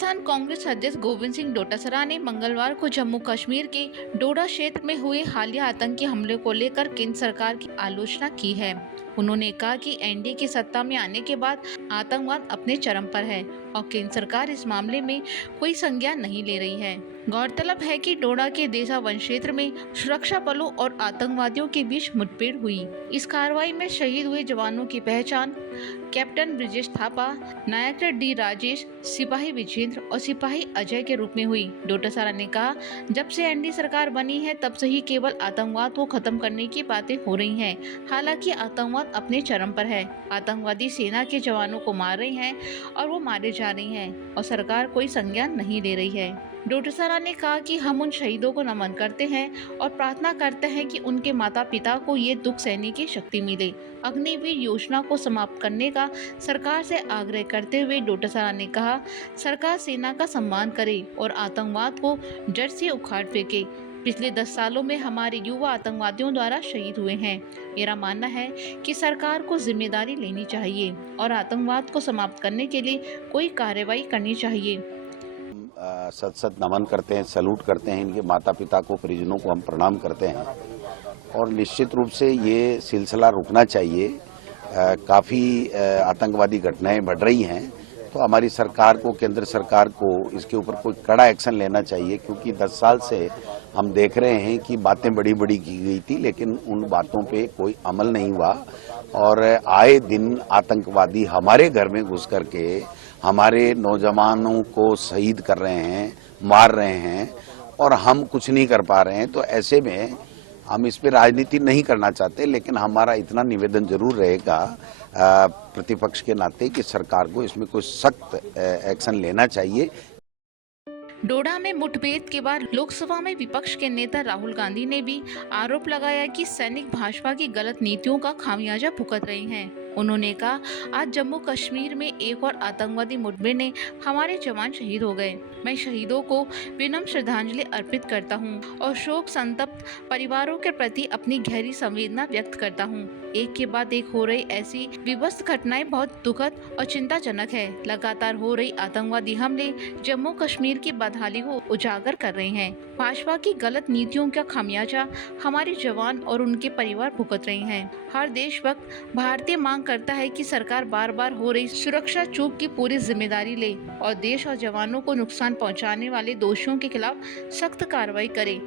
राजस्थान कांग्रेस अध्यक्ष गोविंद सिंह डोटासरा ने मंगलवार को जम्मू कश्मीर के डोडा क्षेत्र में हुए हालिया आतंकी हमले को लेकर केंद्र सरकार की आलोचना की है। उन्होंने कहा कि एनडीए की सत्ता में आने के बाद आतंकवाद अपने चरम पर है और केंद्र सरकार इस मामले में कोई संज्ञान नहीं ले रही है। गौरतलब है कि डोडा के देसा वन क्षेत्र में सुरक्षा बलों और आतंकवादियों के बीच मुठभेड़ हुई। इस कार्रवाई में शहीद हुए जवानों की पहचान कैप्टन ब्रिजेश थापा, नायक डी राजेश, सिपाही विजेंद्र और सिपाही अजय के रूप में हुई। डोटासरा ने कहा, जब से एनडीए सरकार बनी है तब से ही केवल आतंकवाद को खत्म करने की बातें हो रही हैं। हालांकि आतंकवाद अपने चरम पर है। आतंकवादी सेना के जवानों को मार रहे हैं और वो मारे जा रही हैं और सरकार कोई संज्ञान नहीं ले रही है। डोटासरा ने कहा कि हम उन शहीदों को नमन करते हैं और प्रार्थना करते हैं कि उनके माता पिता को ये दुख सहने की शक्ति मिले। अग्निवीर योजना को समाप्त करने का सरकार से आग्रह करते हुए डोटासरा ने कहा, सरकार सेना का सम्मान करे और आतंकवाद को जड़ से उखाड़ फेंके। पिछले 10 सालों में हमारे युवा आतंकवादियों द्वारा शहीद हुए हैं। मेरा मानना है कि सरकार को जिम्मेदारी लेनी चाहिए और आतंकवाद को समाप्त करने के लिए कोई कार्रवाई करनी चाहिए। सत सत नमन करते हैं, सैल्यूट करते हैं, इनके माता पिता को, परिजनों को हम प्रणाम करते हैं और निश्चित रूप से ये सिलसिला रुकना चाहिए। काफ़ी आतंकवादी घटनाएं बढ़ रही हैं तो हमारी सरकार को, केंद्र सरकार को इसके ऊपर कोई कड़ा एक्शन लेना चाहिए, क्योंकि 10 साल से हम देख रहे हैं कि बातें बड़ी बड़ी की गई थी लेकिन उन बातों पे कोई अमल नहीं हुआ और आए दिन आतंकवादी हमारे घर में घुस करके हमारे नौजवानों को शहीद कर रहे हैं, मार रहे हैं और हम कुछ नहीं कर पा रहे हैं। तो ऐसे में हम इस पे राजनीति नहीं करना चाहते, लेकिन हमारा इतना निवेदन जरूर रहेगा प्रतिपक्ष के नाते कि सरकार को इसमें कोई सख्त एक्शन लेना चाहिए। डोडा में मुठभेड़ के बाद लोकसभा में विपक्ष के नेता राहुल गांधी ने भी आरोप लगाया कि सैनिक भाजपा की गलत नीतियों का खामियाजा भुगत रहे हैं। उन्होंने कहा, आज जम्मू कश्मीर में एक और आतंकवादी मुठभेड़ ने हमारे जवान शहीद हो गए। मैं शहीदों को विनम्र श्रद्धांजलि अर्पित करता हूं और शोक संतप्त परिवारों के प्रति अपनी गहरी संवेदना व्यक्त करता हूं। एक के बाद एक हो रही ऐसी विध्वंसक घटनाएं बहुत दुखद और चिंताजनक है। लगातार हो रही आतंकवादी हमले जम्मू कश्मीर की बदहाली को उजागर कर रहे हैं। भाजपा की गलत नीतियों का खामियाजा हमारे जवान और उनके परिवार भुगत रहे हैं। हर देशभक्त भारतीय मांग करता है कि सरकार बार बार हो रही सुरक्षा चूक की पूरी जिम्मेदारी ले और देश और जवानों को नुकसान पहुंचाने वाले दोषियों के खिलाफ सख्त कार्रवाई करे।